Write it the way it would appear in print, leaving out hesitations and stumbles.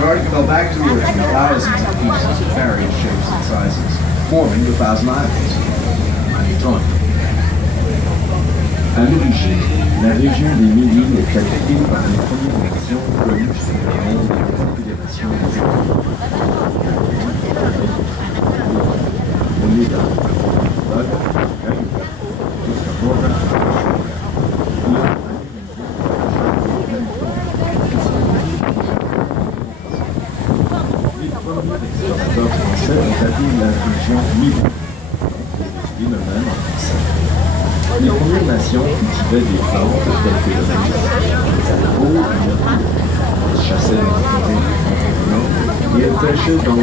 Antarctica fell back to the earth in thousands of pieces of various shapes and sizes, forming the Thousand Islands. À l'origine, la région des Minimes est habitée par les premières nations connues sous le nom de la Confédération des États. On est dans les premiers explorateurs français ont atteint la région Minimes. Le même en français. Les Premières Nations cultivaient des plantes telles que le maïs, les abricot, les chassaient dans les forêts et elles pêchaient dans